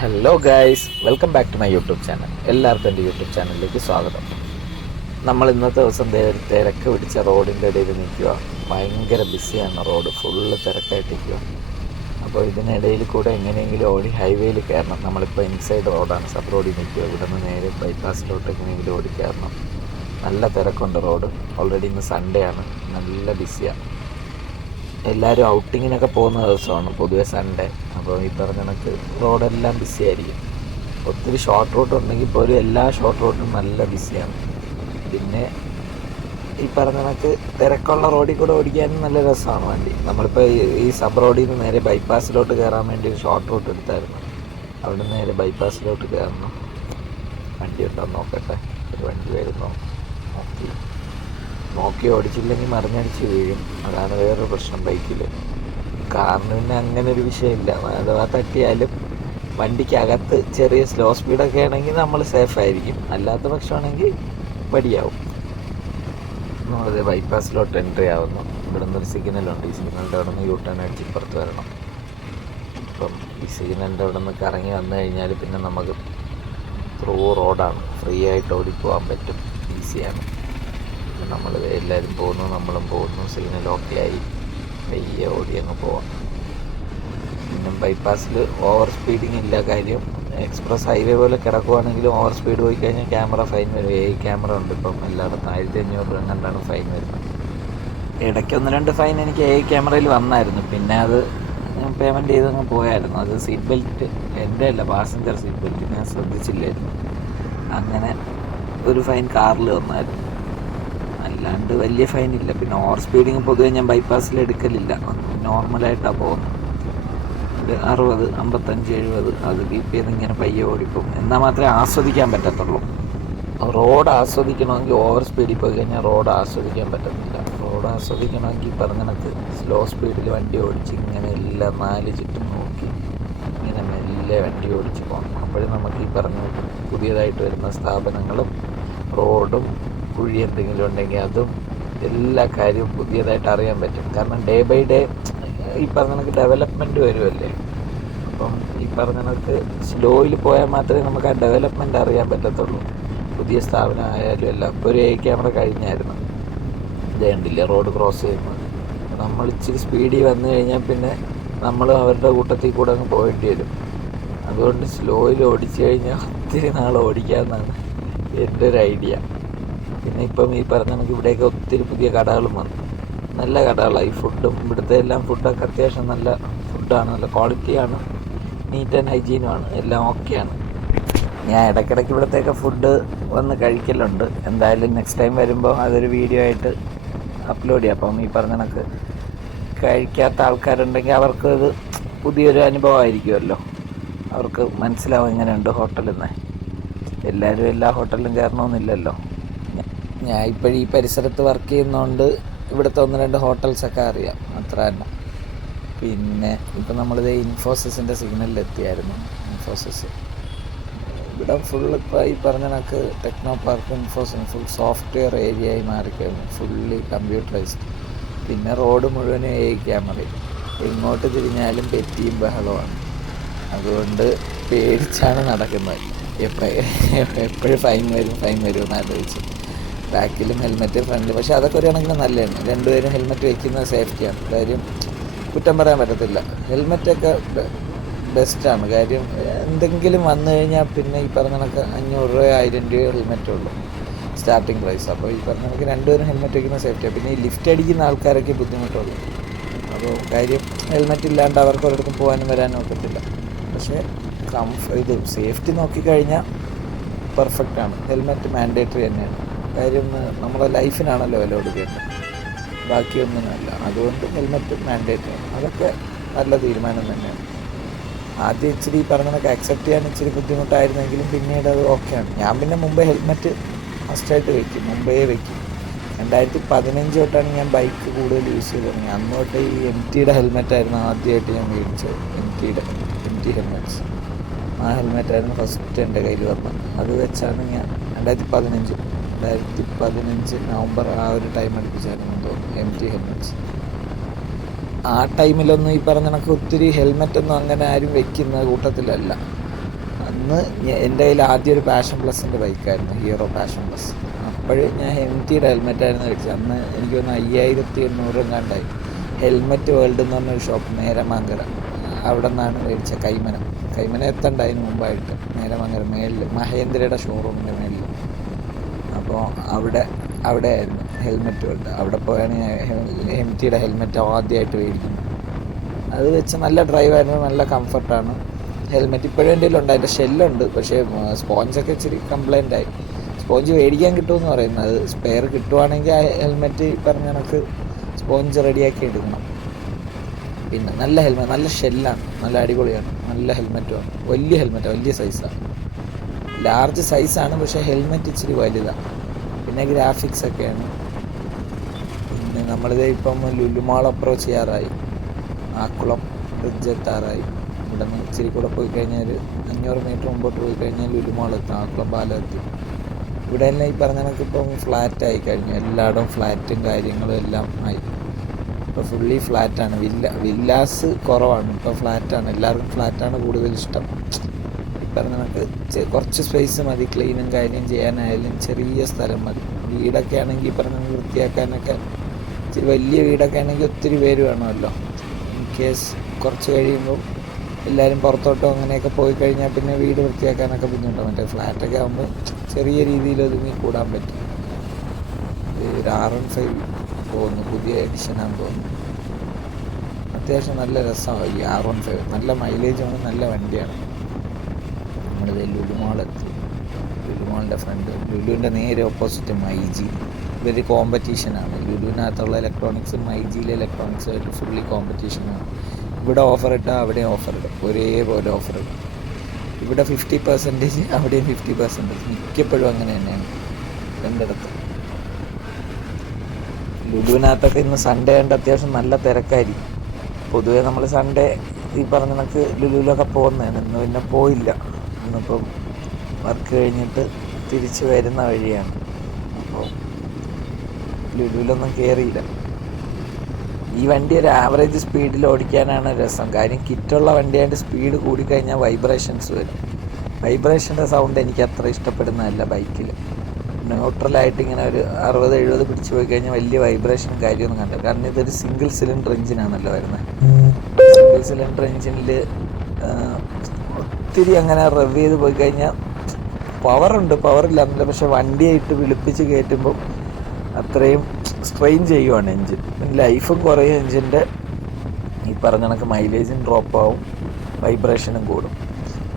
Hello guys, welcome back to my YouTube channel. എല്ലാവർക്കും എൻ്റെ YouTube ചാനലിലേക്ക് സ്വാഗതം. നമ്മൾ ഇന്നത്തെ ദിവസം ഒരു തിരക്ക് പിടിച്ച റോഡിൻ്റെ ഇടയിൽ നിൽക്കുക. ഭയങ്കര ബിസിയാണ്, റോഡ് ഫുള്ള് തിരക്കായിട്ടിരിക്കുക. അപ്പോൾ ഇതിനിടയിൽ കൂടെ എങ്ങനെയെങ്കിലും ഓടി ഹൈവേയിൽ കയറണം. നമ്മളിപ്പോൾ ഇൻസൈഡ് റോഡാണ്, സബ് റോഡിൽ നിൽക്കുക. ഇവിടെ നിന്ന് നേരെ ബൈപ്പാസിലോട്ട് എങ്ങനെയെങ്കിലും ഓടി കയറണം. നല്ല തിരക്കുണ്ട് റോഡ്. ഓൾറെഡി ഇന്ന് സൺഡേ ആണ്, നല്ല ബിസിയാണ്. എല്ലാവരും ഔട്ടിങ്ങിനൊക്കെ പോകുന്ന ദിവസമാണ് പൊതുവെ സൺഡേ. അപ്പോൾ ഈ പറഞ്ഞ കണക്ക് റോഡെല്ലാം ബിസി ആയിരിക്കും. ഒത്തിരി ഷോർട്ട് റൂട്ട് ഉണ്ടെങ്കിൽ പോലും എല്ലാ ഷോർട്ട് റൂട്ടും നല്ല ബിസിയാണ്. പിന്നെ ഈ പറഞ്ഞ കണക്ക് തിരക്കുള്ള റോഡിൽ കൂടെ ഓടിക്കാനും നല്ല രസമാണ് വണ്ടി. നമ്മളിപ്പോൾ ഈ സബ് റോഡിൽ നിന്ന് നേരെ ബൈപ്പാസിലോട്ട് കയറാൻ വേണ്ടി ഒരു ഷോർട്ട് റൂട്ട് എടുത്തായിരുന്നു. അവിടെ നിന്ന് നേരെ ബൈപ്പാസിലോട്ട് കയറണം. വണ്ടി ഉണ്ടോ നോക്കട്ടെ. ഒരു വണ്ടി വരുന്നോ നോക്കി ഓടിച്ചില്ലെങ്കിൽ മറിഞ്ഞടിച്ച് വീഴും. അതാണ് വേറൊരു പ്രശ്നം ബൈക്കിൽ. കാറിന് പിന്നെ അങ്ങനെ ഒരു വിഷയമില്ല. അഥവാ തട്ടിയാലും വണ്ടിക്കകത്ത് ചെറിയ സ്ലോ സ്പീഡൊക്കെ ആണെങ്കിൽ നമ്മൾ സേഫായിരിക്കും. അല്ലാത്ത പക്ഷമാണെങ്കിൽ പടിയാവും. നമ്മളത് ബൈപ്പാസിലോട്ട് എൻട്രി ആവുന്നു. ഇവിടെ നിന്നൊരു സിഗ്നലുണ്ട്. ഈ സിഗ്നലിൻ്റെ അവിടെ നിന്ന് യൂ ടേൺ അടിച്ച് ഇപ്പുറത്ത് വരണം. അപ്പം ഈ സിഗ്നലിൻ്റെ അവിടെ നിന്ന് കറങ്ങി വന്നു കഴിഞ്ഞാൽ പിന്നെ നമുക്ക് ത്രൂ റോഡാണ്, ഫ്രീ ആയിട്ട് ഓടിപ്പോകാൻ പറ്റും, ഈസിയാണ്. നമ്മൾ എല്ലാവരും പോകുന്നു, നമ്മളും പോകുന്നു. സിഗ്നൽ ഓക്കെ ആയി പയ്യെ ഓടി അങ്ങ് പോവാം. പിന്നെ ബൈപ്പാസിൽ ഓവർ സ്പീഡിങ് ഇല്ല. കാര്യം എക്സ്പ്രസ് ഹൈവേ പോലെ കിടക്കുവാണെങ്കിലും ഓവർ സ്പീഡ് പോയി കഴിഞ്ഞാൽ ക്യാമറ ഫൈൻ വരും. ക്യാമറ ഉണ്ട് ഇപ്പം എല്ലായിടത്തും. 1500 രൂപ കണ്ടാണ് ഫൈൻ വരുന്നത്. ഇടയ്ക്ക് 1-2 ഫൈൻ എനിക്ക് ക്യാമറയിൽ വന്നായിരുന്നു. പിന്നെ അത് ഞാൻ പേയ്മെൻറ്റ് ചെയ്തങ്ങ് പോയായിരുന്നു. അത് സീറ്റ് ബെൽറ്റ് എൻ്റെ അല്ല, പാസഞ്ചർ സീറ്റ് ബെൽറ്റ് ഞാൻ ശ്രദ്ധിച്ചില്ലായിരുന്നു. അങ്ങനെ ഒരു ഫൈൻ കാറിൽ വന്നായിരുന്നു. അല്ലാണ്ട് വലിയ ഫൈനില്ല. പിന്നെ ഓവർ സ്പീഡിങ് പൊതുവെ ഞാൻ ബൈപ്പാസിൽ എടുക്കലില്ല. നോർമലായിട്ടാണ് പോകുന്നത്. ഒരു 60, 55, 70 അത് കീപ്പ് ചെയ്ത് ഇങ്ങനെ പയ്യെ ഓടിപ്പോകും. എന്നാൽ മാത്രമേ ആസ്വദിക്കാൻ പറ്റത്തുള്ളൂ. റോഡ് ആസ്വദിക്കണമെങ്കിൽ ഓവർ സ്പീഡിൽ പോയി കഴിഞ്ഞാൽ റോഡ് ആസ്വദിക്കാൻ പറ്റത്തില്ല. റോഡ് ആസ്വദിക്കണമെങ്കിൽ പറഞ്ഞ കണക്ക് സ്ലോ സ്പീഡിൽ വണ്ടി ഓടിച്ച് ഇങ്ങനെ എല്ലാം 4 ചുറ്റും നോക്കി ഇങ്ങനെ മെല്ലെ വണ്ടി ഓടിച്ച് പോകണം. അപ്പോഴും നമുക്ക് ഈ പറഞ്ഞ പുതിയതായിട്ട് വരുന്ന സ്ഥാപനങ്ങളും റോഡും കുഴി എന്തെങ്കിലും ഉണ്ടെങ്കിൽ അതും എല്ലാ കാര്യവും പുതിയതായിട്ട് അറിയാൻ പറ്റും. കാരണം ഡേ ബൈ ഡേ ഈ പറഞ്ഞ കണക്ക് ഡെവലപ്മെൻറ്റ് വരുമല്ലേ. അപ്പം ഈ പറഞ്ഞ കണക്ക് സ്ലോയിൽ പോയാൽ മാത്രമേ നമുക്ക് ആ ഡെവലപ്മെൻറ്റ് അറിയാൻ പറ്റത്തുള്ളൂ. പുതിയ സ്ഥാപനം ആയാലും എല്ലാം. ഇപ്പോൾ ഒരു ക്യാമറ കഴിഞ്ഞായിരുന്നു, ഇത് കണ്ടില്ലേ റോഡ് ക്രോസ് ചെയ്യുന്നത്. നമ്മൾ ഇച്ചിരി സ്പീഡിൽ വന്നു കഴിഞ്ഞാൽ പിന്നെ നമ്മൾ അവരുടെ കൂട്ടത്തിൽ കൂടെ അങ്ങ് പോകേണ്ടി വരും. അതുകൊണ്ട് സ്ലോയിൽ ഓടിച്ചു കഴിഞ്ഞാൽ ഒത്തിരി നാൾ ഓടിക്കാമെന്നാണ് എൻ്റെ ഒരു ഐഡിയ. പിന്നെ ഇപ്പം ഈ പറഞ്ഞ നമുക്ക് ഇവിടെയൊക്കെ ഒത്തിരി പുതിയ കടകളും വന്നു. നല്ല കടകളാണ്. ഈ ഫുഡും ഇവിടുത്തെ എല്ലാം ഫുഡൊക്കെ അത്യാവശ്യം നല്ല ഫുഡാണ്, നല്ല ക്വാളിറ്റിയാണ്, നീറ്റ് ആൻഡ് ഹൈജീനുമാണ്, എല്ലാം ഓക്കെയാണ്. ഞാൻ ഇടയ്ക്കിടയ്ക്ക് ഇവിടത്തേക്ക് ഫുഡ് വന്ന് കഴിക്കലുണ്ട്. എന്തായാലും നെക്സ്റ്റ് ടൈം വരുമ്പോൾ അതൊരു വീഡിയോ ആയിട്ട് അപ്ലോഡ് ചെയ്യാം. അപ്പം ഈ പറഞ്ഞ കണക്ക് കഴിക്കാത്ത ആൾക്കാരുണ്ടെങ്കിൽ അവർക്ക് ഇത് പുതിയൊരു അനുഭവമായിരിക്കുമല്ലോ. അവർക്ക് മനസ്സിലാവും എങ്ങനെയുണ്ട് ഹോട്ടലിൽ നിന്ന്. എല്ലാവരും എല്ലാ ഹോട്ടലിലും കയറണമെന്നില്ലല്ലോ. ഞാൻ ഇപ്പോഴും ഈ പരിസരത്ത് വർക്ക് ചെയ്യുന്നതുകൊണ്ട് ഇവിടുത്തെ 1-2 ഹോട്ടൽസൊക്കെ അറിയാം, അത്ര തന്നെ. പിന്നെ ഇപ്പം നമ്മളിത് ഇൻഫോസിസിൻ്റെ സിഗ്നലിലെത്തിയായിരുന്നു. ഇൻഫോസിസ് ഇവിടെ ഫുൾ ഇപ്പോൾ ഈ പറഞ്ഞ കണക്ക് techno park Infosys full software area ആയി മാറിക്കഴിഞ്ഞു, ഫുള്ളി കമ്പ്യൂട്ടറൈസ്ഡ്. പിന്നെ റോഡ് മുഴുവനും ക്യാമറയും, എങ്ങോട്ട് തിരിഞ്ഞാലും പെറ്റിയും ബഹളമാണ്. അതുകൊണ്ട് പേടിച്ചാണ് നടക്കുന്നത്. എപ്പോഴും ഫൈൻ വരും എന്ന് ആലോചിച്ച്. ബാക്കിലും ഹെൽമെറ്റ്, ഫ്രണ്ടിൽ. പക്ഷേ അതൊക്കെ ഒരു കണക്കിന് നല്ലതാണ്. രണ്ടുപേരും ഹെൽമെറ്റ് വയ്ക്കുന്നത് സേഫ്റ്റിയാണ്. കാര്യം കുറ്റം പറയാൻ പറ്റത്തില്ല. ഹെൽമെറ്റൊക്കെ ബെസ്റ്റാണ്. കാര്യം എന്തെങ്കിലും വന്നു കഴിഞ്ഞാൽ പിന്നെ ഈ പറഞ്ഞ കണക്ക് 500 രൂപ 1000 രൂപ ഹെൽമെറ്റേ ഉള്ളൂ സ്റ്റാർട്ടിങ് പ്രൈസ്. അപ്പോൾ ഈ പറഞ്ഞ കണക്ക് രണ്ടുപേരും ഹെൽമെറ്റ് വയ്ക്കുന്ന സേഫ്റ്റിയാണ്. പിന്നെ ഈ ലിഫ്റ്റ് അടിക്കുന്ന ആൾക്കാരൊക്കെ ബുദ്ധിമുട്ടുള്ളൂ. അപ്പോൾ കാര്യം ഹെൽമെറ്റ് ഇല്ലാണ്ട് അവർക്ക് ഒരിടത്തും പോകാനും വരാനും ഒക്കത്തില്ല. പക്ഷേ ഇത് സേഫ്റ്റി നോക്കിക്കഴിഞ്ഞാൽ പെർഫെക്റ്റാണ്. ഹെൽമെറ്റ് മാൻഡേറ്ററി തന്നെയാണ്. കാര്യം നമ്മുടെ ലൈഫിനാണല്ലോ വില കൊടുക്കേണ്ടത്, ബാക്കിയൊന്നിനല്ല. അതുകൊണ്ട് ഹെൽമെറ്റ് മാൻഡേറ്ററി ആണ്. അതൊക്കെ നല്ല തീരുമാനം തന്നെയാണ്. ആദ്യം ഇച്ചിരി പറഞ്ഞതൊക്കെ അക്സെപ്റ്റ് ചെയ്യാൻ ഇച്ചിരി ബുദ്ധിമുട്ടായിരുന്നെങ്കിലും പിന്നീട് അത് ഓക്കെയാണ്. ഞാൻ പിന്നെ മുമ്പേ ഹെൽമെറ്റ് മസ്റ്റായിട്ട് വയ്ക്കും, മുമ്പേ വയ്ക്കും. 2015 തൊട്ടാണ് ഞാൻ ബൈക്ക് കൂടുതൽ യൂസ് ചെയ്ത് തുടങ്ങി. അന്ന് തൊട്ട് ഈ MTയുടെ ഹെൽമെറ്റായിരുന്നു ആദ്യമായിട്ട് ഞാൻ മേടിച്ചത്. MT helmets. ആ ഹെൽമെറ്റായിരുന്നു ഫസ്റ്റ് എൻ്റെ കയ്യിൽ വന്നത്. അത് വെച്ചാണ് ഞാൻ 2015 നവംബർ ആ ഒരു ടൈം അടുപ്പിച്ചായിരുന്നു തോന്നുന്നു MT ഹെൽമെറ്റ്സ്. ആ ടൈമിലൊന്നും ഈ പറഞ്ഞ കണക്ക് ഒത്തിരി ഹെൽമെറ്റൊന്നും അങ്ങനെ ആരും വെക്കുന്ന കൂട്ടത്തിലല്ല. അന്ന് എൻ്റെ കയ്യിൽ ആദ്യം ഒരു പാഷൻ പ്ലസിൻ്റെ ബൈക്കായിരുന്നു, ഹീറോ പാഷൻ പ്ലസ്. അപ്പോൾ ഞാൻ MTയുടെ ഹെൽമെറ്റായിരുന്നു മേടിച്ചത്. അന്ന് എനിക്ക് തോന്നുന്നു 5800 കണ്ടായി. ഹെൽമെറ്റ് വേൾഡ് എന്ന് പറഞ്ഞൊരു ഷോപ്പ് നേരമാങ്കര, അവിടെ നിന്നാണ് മേടിച്ചത്. കൈമനം എത്തണ്ടായതിന് മുമ്പായിട്ട് നേരമാങ്കര മേളിൽ മഹേന്ദ്രയുടെ ഷോറൂമിൻ്റെ മേളിൽ. അപ്പോൾ അവിടെ ആയിരുന്നു ഹെൽമെറ്റ് വേൾഡ്. അവിടെ പോയാണ് ഞാൻ MTയുടെ ഹെൽമെറ്റ് ആദ്യമായിട്ട് മേടിക്കുന്നത്. അത് വെച്ച് നല്ല ഡ്രൈവായിരുന്നു, നല്ല കംഫർട്ടാണ്. ഹെൽമെറ്റ് ഇപ്പോഴും എൻ്റെ കയ്യിലുണ്ട്, അതിൻ്റെ ഷെല്ലുണ്ട്. പക്ഷേ സ്പോഞ്ചൊക്കെ ഇച്ചിരി കംപ്ലൈൻ്റ് ആയി. സ്പോഞ്ച് മേടിക്കാൻ കിട്ടുമെന്ന് പറയുന്നത്, അത് സ്പെയർ കിട്ടുവാണെങ്കിൽ ആ ഹെൽമെറ്റ് പറഞ്ഞ കണക്ക് സ്പോഞ്ച് റെഡിയാക്കി എടുക്കണം. പിന്നെ നല്ല ഹെൽമെറ്റ്, നല്ല ഷെല്ലാണ്, നല്ല അടിപൊളിയാണ്, നല്ല ഹെൽമെറ്റുമാണ്. വലിയ ഹെൽമെറ്റാണ്, വലിയ സൈസാണ്, ലാർജ് സൈസാണ്. പക്ഷേ ഹെൽമെറ്റ് ഇച്ചിരി വലുതാണ്. പിന്നെ ഗ്രാഫിക്സ് ഒക്കെയാണ്. പിന്നെ നമ്മളിത് ഇപ്പം ലുലുമാൾ അപ്രോച്ച് ചെയ്യാറായി, ആക്കുളം ബ്രിഡ്ജ് എത്താറായി. ഇവിടെ നിന്ന് ഇച്ചിരി കൂടെ പോയി കഴിഞ്ഞാൽ 500 മീറ്റർ മുമ്പോട്ട് പോയി കഴിഞ്ഞാൽ ലുലുമാൾ എത്താം, ആക്കുളം പാലം എത്തി. ഇവിടെ എല്ലാം ഈ പറഞ്ഞ കണക്ക് ഇപ്പം ഫ്ലാറ്റായി കഴിഞ്ഞു, എല്ലായിടവും ഫ്ലാറ്റും കാര്യങ്ങളും എല്ലാം ആയി. ഇപ്പോൾ ഫുള്ളി ഫ്ലാറ്റാണ്, വില്ലാസ് കുറവാണ്, ഇപ്പോൾ ഫ്ലാറ്റാണ്. എല്ലാവർക്കും ഫ്ലാറ്റാണ് കൂടുതൽ ഇഷ്ടം. ഈ പറഞ്ഞ കണക്ക് കുറച്ച് സ്പേസ് മതി, ക്ലീനും കാര്യം ചെയ്യാനായാലും ചെറിയ സ്ഥലം മതി. വീടൊക്കെ ആണെങ്കിൽ ഈ പറഞ്ഞ വൃത്തിയാക്കാനൊക്കെ ഇച്ചിരി വലിയ വീടൊക്കെ ആണെങ്കിൽ ഒത്തിരി പേര് വേണമല്ലോ. ഇൻ കേസ് കുറച്ച് കഴിയുമ്പോൾ എല്ലാവരും പുറത്തോട്ടോ അങ്ങനെയൊക്കെ പോയി കഴിഞ്ഞാൽ പിന്നെ വീട് വൃത്തിയാക്കാനൊക്കെ ബുദ്ധിമുട്ടാണ്. മറ്റേ ഫ്ലാറ്റൊക്കെ ആകുമ്പോൾ ചെറിയ രീതിയിൽ ഒതുങ്ങി കൂടാൻ പറ്റും. ഒരു R15 പോകുന്നു, പുതിയ എഡിഷനാണെന്ന് തോന്നുന്നു. അത്യാവശ്യം നല്ല രസമാണ് ഈ R15, നല്ല മൈലേജാണ്, നല്ല വണ്ടിയാണ്. നമ്മളിത് ലുലുമാളെത്തി, ലുലുമാളിൻ്റെ ഫ്രണ്ട്, ലുലുവിൻ്റെ നേരെ ഓപ്പോസിറ്റ് മൈജി. ഇവർ കോമ്പറ്റീഷനാണ്, ലുലുവിനകത്തുള്ള ഇലക്ട്രോണിക്സും മൈജിയിലെ ഇലക്ട്രോണിക്സുമായിട്ട് ഫുള്ളി കോമ്പറ്റീഷനാണ്. ഇവിടെ ഓഫർ ഇട്ടാൽ അവിടെ ഓഫർ ഇടും, ഒരേപോലെ ഓഫർ ഇടും. ഇവിടെ 50%, അവിടെയും 50%. മിക്കപ്പോഴും അങ്ങനെ തന്നെയാണ് രണ്ടിടത്ത്. ലുലുവിനകത്തൊക്കെ ഇന്ന് സൺഡേ ആയിട്ട് അത്യാവശ്യം നല്ല തിരക്കായിരിക്കും. പൊതുവേ നമ്മൾ സൺഡേ ഈ പറഞ്ഞ കണക്ക് ലുലുവിലൊക്കെ പോകുന്നതാണ്. ഇന്ന് പിന്നെ പോയില്ല, ഇന്നിപ്പം വർക്ക് കഴിഞ്ഞിട്ട് തിരിച്ച് വരുന്ന വഴിയാണ്. അപ്പോൾ ലുലുവിലൊന്നും കയറിയില്ല. ഈ വണ്ടി ഒരു ആവറേജ് സ്പീഡിൽ ഓടിക്കാനാണ് രസം. കാര്യം കിറ്റുള്ള വണ്ടിയായിട്ട് സ്പീഡ് കൂടിക്കഴിഞ്ഞാൽ വൈബ്രേഷൻസ് വരും. വൈബ്രേഷൻ്റെ സൗണ്ട് എനിക്ക് അത്ര ഇഷ്ടപ്പെടുന്നതല്ല ബൈക്കിൽ. ന്യൂട്രലായിട്ട് ഇങ്ങനെ ഒരു 60-70 പിടിച്ച് പോയി കഴിഞ്ഞാൽ വലിയ വൈബ്രേഷനും കാര്യമൊന്നും കണ്ടില്ല. കാരണം ഇതൊരു സിംഗിൾ സിലിണ്ടർ എഞ്ചിനാണല്ലോ വരുന്നത്. സിംഗിൾ സിലിണ്ടർ എഞ്ചിനിൽ ഒത്തിരി അങ്ങനെ റവ് ചെയ്ത് പോയി കഴിഞ്ഞാൽ പവറില്ലാന്നില്ല. പക്ഷെ വണ്ടിയായിട്ട് വിളിപ്പിച്ച് കയറ്റുമ്പോൾ അത്രയും സ്ട്രെയിൻ ചെയ്യുവാണ് എൻജിൻ. ലൈഫും കുറയും എൻജിൻ്റെ. ഈ പറഞ്ഞ കണക്ക് മൈലേജും ഡ്രോപ്പ് ആവും, വൈബ്രേഷനും കൂടും.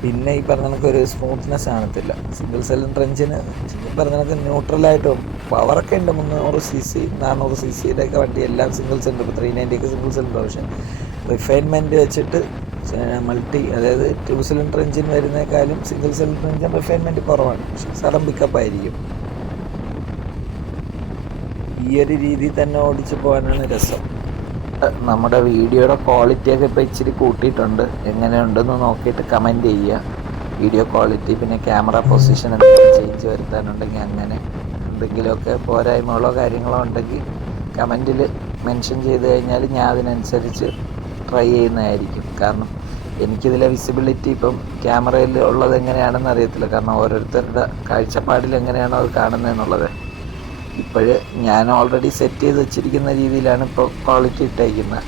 പിന്നെ ഈ പറഞ്ഞ കണക്ക് ഒരു സ്മൂത്ത്നെസ് കാണത്തില്ല. സിംഗിൾ സിലിണ്ടർ എൻജിന് ഈ പറഞ്ഞ കണക്ക് ന്യൂട്രലായിട്ടും പവറൊക്കെ ഉണ്ട്. 300cc 400cc ഒക്കെ വണ്ടി എല്ലാം സിംഗിൾ സിലിണ്ടർ. ഇപ്പോൾ 390 ഒക്കെ സിംഗിൾ സിലിണ്ടർ. പക്ഷേ റിഫൈൻമെൻറ്റ് വെച്ചിട്ട് അതായത് 2 സിലിണ്ടർ എൻജിൻ വരുന്നേക്കാളും സിംഗിൾ സിലിണ്ടർ എൻജിൻ റിഫൈൻമെൻറ്റ് കുറവാണ്. പക്ഷേ സഡൻ പിക്കപ്പ് ആയിരിക്കും. ഈ ഒരു രീതിയിൽ തന്നെ ഓടിച്ച് പോകാനാണ് രസം. നമ്മുടെ വീഡിയോയുടെ ക്വാളിറ്റിയൊക്കെ ഇപ്പോൾ ഇച്ചിരി കൂട്ടിയിട്ടുണ്ട്. എങ്ങനെയുണ്ടെന്ന് നോക്കിയിട്ട് കമൻറ്റ് ചെയ്യുക. വീഡിയോ ക്വാളിറ്റി, പിന്നെ ക്യാമറ പൊസിഷൻ എന്തെങ്കിലും ചേഞ്ച് വരുത്താനുണ്ടെങ്കിൽ, അങ്ങനെ എന്തെങ്കിലുമൊക്കെ പോരായ്മകളോ കാര്യങ്ങളോ ഉണ്ടെങ്കിൽ കമൻറ്റിൽ മെൻഷൻ ചെയ്ത് കഴിഞ്ഞാൽ ഞാൻ അതിനനുസരിച്ച് ട്രൈ ചെയ്യുന്നതായിരിക്കും. കാരണം എനിക്കിതിലെ വിസിബിലിറ്റി ഇപ്പം ക്യാമറയിൽ ഉള്ളത് എങ്ങനെയാണെന്ന് അറിയത്തില്ല. കാരണം ഓരോരുത്തരുടെ കാഴ്ചപ്പാടിൽ എങ്ങനെയാണോ അത് കാണുന്നതെന്നുള്ളത്. ഇപ്പോഴ് ഞാൻ ഓൾറെഡി സെറ്റ് ചെയ്ത് വെച്ചിരിക്കുന്ന രീതിയിലാണ് ഇപ്പോൾ ക്വാളിറ്റി ഇട്ടേക്കുന്നത്.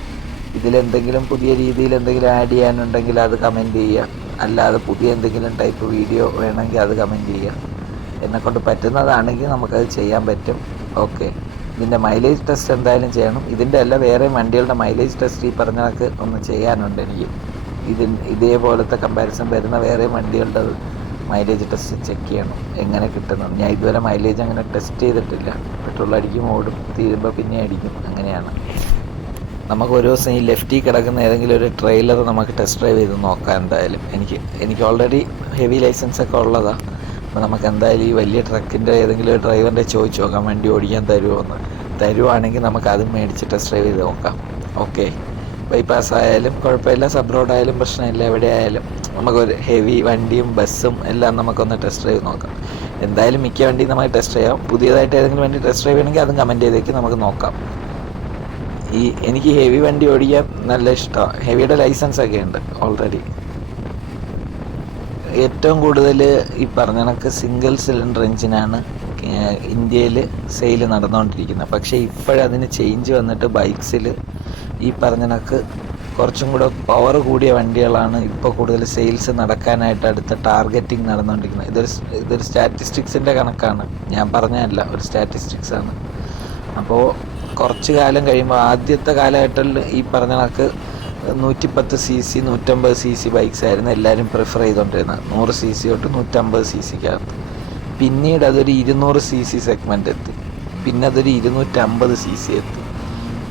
ഇതിലെന്തെങ്കിലും പുതിയ രീതിയിൽ എന്തെങ്കിലും ആഡ് ചെയ്യാനുണ്ടെങ്കിൽ അത് കമൻറ്റ് ചെയ്യുക. അല്ലാതെ പുതിയ എന്തെങ്കിലും ടൈപ്പ് വീഡിയോ വേണമെങ്കിൽ അത് കമൻറ്റ് ചെയ്യുക. എന്നെക്കൊണ്ട് പറ്റുന്നതാണെങ്കിൽ നമുക്കത് ചെയ്യാൻ പറ്റും. ഓക്കെ, ഇതിൻ്റെ മൈലേജ് ടെസ്റ്റ് എന്തായാലും ചെയ്യണം. ഇതിൻ്റെ അല്ല, വേറെ വണ്ടികളുടെ മൈലേജ് ടെസ്റ്റ് ഈ പറഞ്ഞ കണക്ക് ഒന്ന് ചെയ്യാനുണ്ട് എനിക്ക്. ഇതേപോലത്തെ കമ്പാരിസൺ വരുന്ന വേറെ വണ്ടികളുടെ മൈലേജ് ടെസ്റ്റ് ചെക്ക് ചെയ്യണം, എങ്ങനെ കിട്ടുന്നത്. ഞാൻ ഇതുവരെ മൈലേജ് അങ്ങനെ ടെസ്റ്റ് ചെയ്തിട്ടില്ല. പെട്രോൾ അടിക്കും, ഓടും, തീരുമ്പോൾ പിന്നെ അടിക്കും, അങ്ങനെയാണ്. നമുക്ക് ഒരു ദിവസം ഈ ലെഫ്റ്റിൽ കിടക്കുന്ന ഏതെങ്കിലും ഒരു ട്രെയിലർ നമുക്ക് ടെസ്റ്റ് ഡ്രൈവ് ചെയ്ത് നോക്കാം. എന്തായാലും എനിക്ക് ഓൾറെഡി ഹെവി ലൈസൻസ് ഒക്കെ ഉള്ളതാണ്. അപ്പോൾ നമുക്ക് എന്തായാലും ഈ വലിയ ട്രക്കിൻ്റെ ഏതെങ്കിലും ഒരു ഡ്രൈവറിൻ്റെ ചോദിച്ചു നോക്കാം, വണ്ടി ഓടിക്കാൻ തരുവാണെങ്കിൽ നമുക്ക് അതും മേടിച്ച് ടെസ്റ്റ് ഡ്രൈവ് ചെയ്ത് നോക്കാം. ഓക്കെ, ബൈപ്പാസ് ആയാലും കുഴപ്പമില്ല, സബ് റോഡ് ആയാലും പ്രശ്നമില്ല, എവിടെ ആയാലും നമുക്കൊരു ഹെവി വണ്ടിയും ബസ്സും എല്ലാം നമുക്കൊന്ന് ടെസ്റ്റ് ഡ്രൈവ് നോക്കാം. എന്തായാലും മിക്ക വണ്ടിയും നമുക്ക് ടെസ്റ്റ് ചെയ്യാം. പുതിയതായിട്ട് ഏതെങ്കിലും വണ്ടി ടെസ്റ്റ് ഡ്രൈവ് ചെയ്യണമെങ്കിൽ അതും കമൻറ്റ് ചെയ്തേക്ക്, നമുക്ക് നോക്കാം. എനിക്ക് ഹെവി വണ്ടി ഓടിക്കാൻ നല്ല ഇഷ്ടമാണ്. ഹെവിയുടെ ലൈസൻസ് ഒക്കെ ഉണ്ട് ഓൾറെഡി. ഏറ്റവും കൂടുതൽ ഈ പറഞ്ഞ കണക്ക് സിംഗിൾ സിലിണ്ടർ എഞ്ചിനാണ് ഇന്ത്യയിൽ സെയിൽ നടന്നുകൊണ്ടിരിക്കുന്നത്. പക്ഷേ ഇപ്പോഴതിന് ചേഞ്ച് വന്നിട്ട് ബൈക്സിൽ ഈ പറഞ്ഞ കണക്ക് കുറച്ചും കൂടെ പവർ കൂടിയ വണ്ടികളാണ് ഇപ്പോൾ കൂടുതൽ സെയിൽസ് നടക്കാനായിട്ട് അടുത്ത ടാർഗറ്റിംഗ് നടന്നുകൊണ്ടിരിക്കുന്നത്. ഇതൊരു സ്റ്റാറ്റിസ്റ്റിക്സിൻ്റെ കണക്കാണ്, ഞാൻ പറഞ്ഞതല്ല, ഒരു സ്റ്റാറ്റിസ്റ്റിക്സാണ്. അപ്പോൾ കുറച്ച് കാലം കഴിയുമ്പോൾ ആദ്യത്തെ കാലഘട്ടത്തിൽ ഈ പറഞ്ഞ കണക്ക് 110 cc 150 cc ബൈക്സ് ആയിരുന്നു എല്ലാവരും പ്രിഫർ ചെയ്തുകൊണ്ടിരുന്നത്. 100 cc തൊട്ട് 150 cc-ക്കകത്ത്. പിന്നീട് അതൊരു 200 cc സെഗ്മെൻ്റ് എത്തി, പിന്നെ അതൊരു 250 cc എത്തി,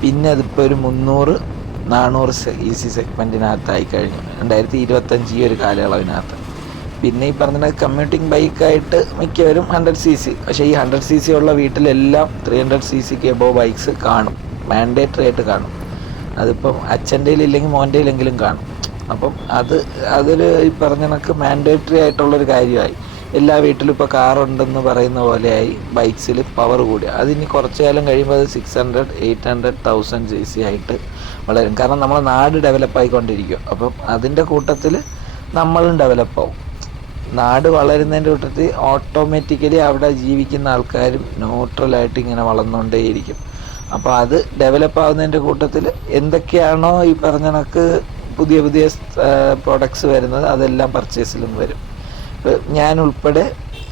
പിന്നെ അതിപ്പോൾ ഒരു 300-400 cc സെഗ്മെൻറ്റിനകത്തായി കഴിഞ്ഞു 2025 ഈ ഒരു കാലയളവിനകത്ത്. പിന്നെ ഈ പറഞ്ഞ കമ്മ്യൂട്ടിംഗ് ബൈക്കായിട്ട് മിക്കവരും 100 cc, പക്ഷേ ഈ 100 cc ഉള്ള വീട്ടിലെല്ലാം 300 cc-ക്ക് എബോവ് ബൈക്സ് കാണും, മാൻഡേറ്ററി ആയിട്ട് കാണും. അതിപ്പം അച്ഛൻ്റെ ഇല്ലെങ്കിൽ മോൻ്റെ എങ്കിലും കാണും. അപ്പം അതൊരു ഈ പറഞ്ഞ കണക്ക് മാൻഡേറ്ററി ആയിട്ടുള്ളൊരു കാര്യമായി. എല്ലാ വീട്ടിലും ഇപ്പോൾ കാറുണ്ടെന്ന് പറയുന്ന പോലെയായി ബൈക്സിൽ പവർ കൂടി. അതിനി കുറച്ച് കാലം കഴിയുമ്പോൾ അത് 600, 800, 1000 cc ആയിട്ട് വളരും. കാരണം നമ്മുടെ നാട് ഡെവലപ്പായിക്കൊണ്ടിരിക്കും. അപ്പം അതിൻ്റെ കൂട്ടത്തിൽ നമ്മളും ഡെവലപ്പാവും. നാട് വളരുന്നതിൻ്റെ കൂട്ടത്തിൽ ഓട്ടോമാറ്റിക്കലി അവിടെ ജീവിക്കുന്ന ആൾക്കാരും ന്യൂട്രലായിട്ട് ഇങ്ങനെ വളർന്നുകൊണ്ടേയിരിക്കും. അപ്പോൾ അത് ഡെവലപ്പ് ആവുന്നതിൻ്റെ കൂട്ടത്തിൽ എന്തൊക്കെയാണോ ഈ പറഞ്ഞ കണക്ക് പുതിയ പുതിയ പ്രോഡക്ട്സ് വരുന്നത് അതെല്ലാം പർച്ചേസിലും വരും. ഞാൻ ഉൾപ്പെടെ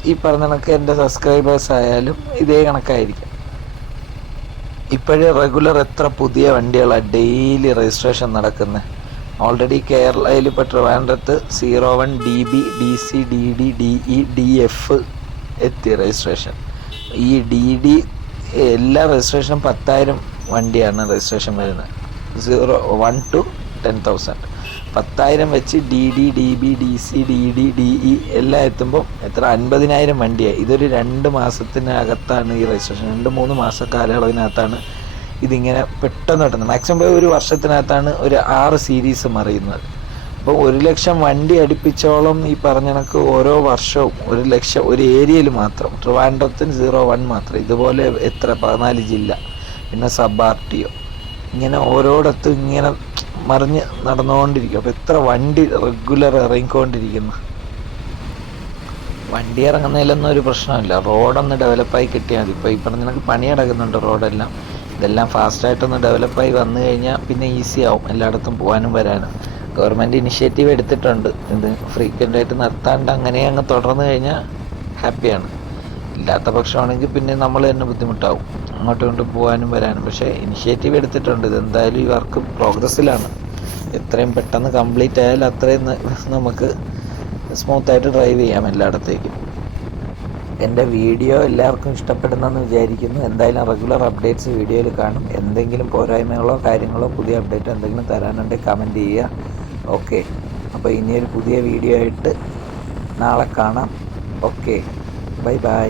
ഈ പറഞ്ഞ കണക്ക് എൻ്റെ സബ്സ്ക്രൈബേഴ്സ് ആയാലും ഇതേ കണക്കായിരിക്കും. ഇപ്പോഴേ റെഗുലർ എത്ര പുതിയ വണ്ടികളാണ് ഡെയിലി രജിസ്ട്രേഷൻ നടക്കുന്നത്. ഓൾറെഡി കേരളയിൽ ഇപ്പോൾ ട്രിവാൻഡ്രത്ത് 01 DB DC DD DE DF എത്തി രജിസ്ട്രേഷൻ. ഈ DD എല്ലാ രജിസ്ട്രേഷനും 10,000 വണ്ടിയാണ് രജിസ്ട്രേഷൻ വരുന്നത്. 01 to 10,000 10,000 വെച്ച് DD DB DC DD DE എല്ലാം എത്തുമ്പോൾ എത്ര 50,000 വണ്ടിയായി. ഇതൊരു 2 മാസത്തിനകത്താണ് ഈ രജിസ്ട്രേഷൻ, 2-3 മാസ കാലയളവിനകത്താണ് ഇതിങ്ങനെ പെട്ടെന്ന് കിട്ടുന്നത്. മാക്സിമം ഒരു വർഷത്തിനകത്താണ് ഒരു 6 സീരീസ് മറിയുന്നത്. അപ്പോൾ 1,00,000 വണ്ടി അടുപ്പിച്ചോളം ഈ പറഞ്ഞ കണക്ക് ഓരോ വർഷവും 1,00,000 ഒരു ഏരിയയിൽ മാത്രം. ട്രിവാൻഡ്രത്തിന് 01 മാത്രം, ഇതുപോലെ എത്ര 14 ജില്ല, പിന്നെ സബ് RTO, ഇങ്ങനെ ഓരോടത്തും ഇങ്ങനെ മറിഞ്ഞ് നടന്നുകൊണ്ടിരിക്കും. അപ്പോൾ എത്ര വണ്ടി റെഗുലർ ഇറങ്ങിക്കൊണ്ടിരിക്കുന്നു. വണ്ടി ഇറങ്ങുന്നതിലൊന്നും ഒരു പ്രശ്നമില്ല, റോഡൊന്ന് ഡെവലപ്പായി കിട്ടിയാൽ മതി. ഇപ്പോൾ ഈ പറഞ്ഞ കണക്ക് പണി നടക്കുന്നുണ്ട് റോഡെല്ലാം. ഇതെല്ലാം ഫാസ്റ്റായിട്ടൊന്ന് ഡെവലപ്പായി വന്നു കഴിഞ്ഞാൽ പിന്നെ ഈസി ആവും എല്ലായിടത്തും പോകാനും വരാനും. ഗവൺമെൻറ് ഇനിഷ്യേറ്റീവ് എടുത്തിട്ടുണ്ട്, ഇത് ഫ്രീക്വൻ്റായിട്ട് നിർത്താണ്ട് അങ്ങനെ അങ്ങ് തുടർന്ന് കഴിഞ്ഞാൽ ഹാപ്പിയാണ്. ഇല്ലാത്ത പക്ഷമാണെങ്കിൽ പിന്നെ നമ്മൾ തന്നെ ബുദ്ധിമുട്ടാവും അങ്ങോട്ടും ഇങ്ങോട്ടും പോകാനും വരാനും. പക്ഷേ ഇനിഷ്യേറ്റീവ് എടുത്തിട്ടുണ്ട്, ഇതെന്തായാലും ഈ വർക്ക് പ്രോഗ്രസ്സിലാണ്. എത്രയും പെട്ടെന്ന് കംപ്ലീറ്റ് ആയാൽ അത്രയും നമുക്ക് സ്മൂത്തായിട്ട് ഡ്രൈവ് ചെയ്യാം എല്ലായിടത്തേക്കും. എൻ്റെ വീഡിയോ എല്ലാവർക്കും ഇഷ്ടപ്പെടുന്നെന്ന് വിചാരിക്കുന്നു. എന്തായാലും റെഗുലർ അപ്ഡേറ്റ്സ് വീഡിയോയിൽ കാണും. എന്തെങ്കിലും പോരായ്മകളോ കാര്യങ്ങളോ പുതിയ അപ്ഡേറ്റോ എന്തെങ്കിലും തരാനുണ്ടെങ്കിൽ കമൻറ്റ് ചെയ്യുക. ഓക്കെ, അപ്പോൾ ഇനിയൊരു പുതിയ വീഡിയോ ആയിട്ട് നാളെ കാണാം. Okay, bye bye.